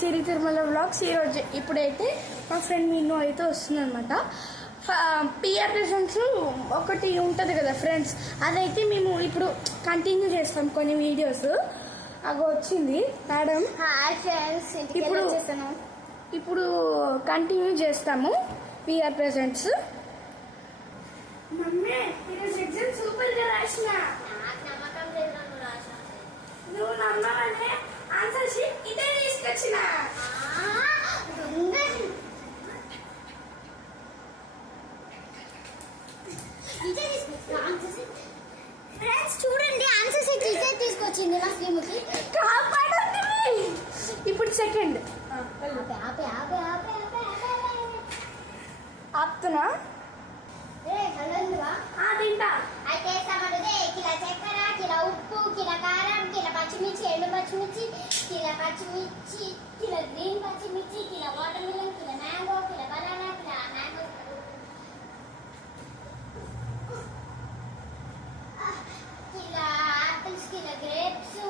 సిరి Tirumala vlogs. ఈరోజు ఇప్పుడైతే మా ఫ్రెండ్ మీను అయితే వస్తుందన్నమాట. పిఆర్ ప్రెజెంట్స్ ఒకటి ఉంటుంది కదా ఫ్రెండ్స్, అదైతే మేము ఇప్పుడు కంటిన్యూ చేస్తాం కొన్ని వీడియోస్. అవి వచ్చింది మేడం. ఇప్పుడు కంటిన్యూ చేస్తాము పిఆర్ ప్రెజెంట్స్. మమ్మీ ఈరోజు ఎగ్జామ్ సూపర్ గా రాసిన. నువ్వు నమ్మవనే ఆన్సర్ షీట్ ఇదే తీసుకొచ్చిన. ఫ్రెండ్స్ చూడండి, ఆన్సర్ షీట్ ఇదే తీసుకొచ్చింది మా స్లీముకి. కాపాడండి. ఇప్పుడు సెకండ్ ఆపుతున్నా. తింటా. అయితే సమానుదే కిలో చక్కెర, కిలో ఉప్పు, కిలో కారం, కిలో పచ్చిమిర్చి, ఎండు పచ్చిమిర్చి, కిలో పచ్చిమిర్చి, కిలో గ్రీన్ పచ్చిమిర్చి, kilo watermelon, kilo mango, kilo banana, kilo mango, kilo apples, kilo grapes,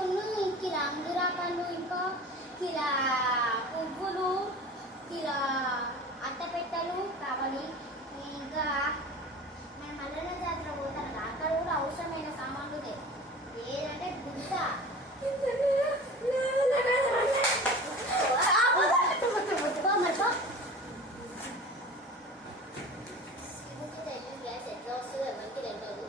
kilo అంగురా పండ్లు, ఇంకా కిలో పువ్వులు, కిలో అట్టపెట్టలు కావాలి. ఇంకా మన మల్లన్న జాతర పోతారు కదా, అక్కడ కూడా అవసరమైన సామాన్లు ఏదంటే గుడ్డ, ఎట్లా వస్తుంది ఎవరికి తెలియదు.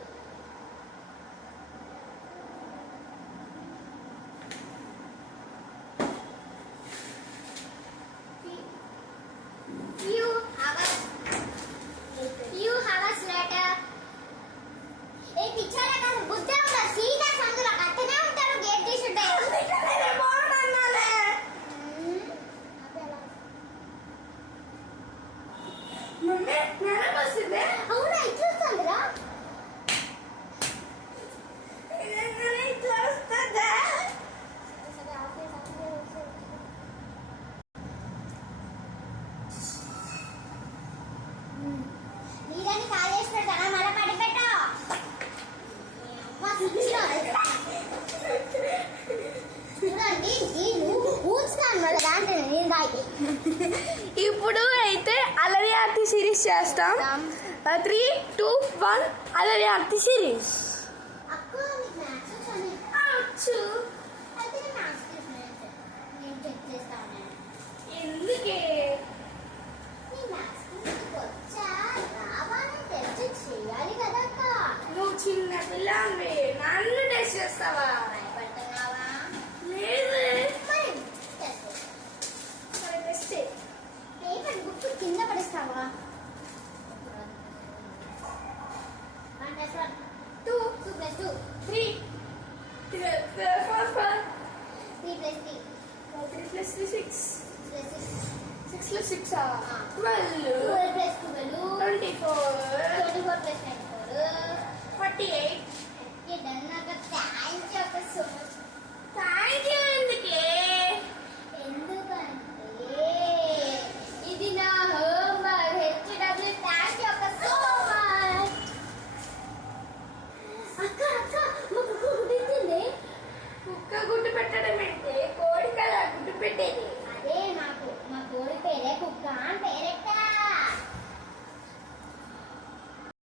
Few hours later, ఏ పిచ్చోళ్ళ కాదు బుద్ధి ఉందా? సీదా సందులో కట్టనే ఉంటారు, గేట్ తీసి ఉంటాయి. అవునా, ఇట్లా వస్తుందిరా? నీదని కాల్ చేసి పెట్టానా? మళ్ళీ పడి పెట్టా. చూడండి, నేను ఊచుతాను మళ్ళీ దాంట్లో నేను రాయి. ఇప్పుడు అయితే అలరి ఆర్తి సిరీస్ చేస్తాం. 3, 2, 1 అలరి ఆర్తి సిరీస్. అక్క నీకు మ్యాథ్స్ వచ్చాను? వచ్చు. అయితే నేను మ్యాథ్స్ నేను చెక్ చేస్తాను. ఎందుకే? నీ మ్యాథ్స్ వచ్చా రావాలని టెస్ట్ చేయాలి కదా అక్క. నువ్వు చిన్న పిల్లవి, నన్ను టెస్ట్ చేస్తావా? భయపడుతున్నావా? లేదు. మరి టెస్ట్ పేపర్ బుక్ కింద పడేస్తావా? 1 + 1 2 2 + 2 3 4 4 3 + 3 3 + 3 6 6 + 6 12 12 + 12 24 24 + 24 48. ये डन ना कर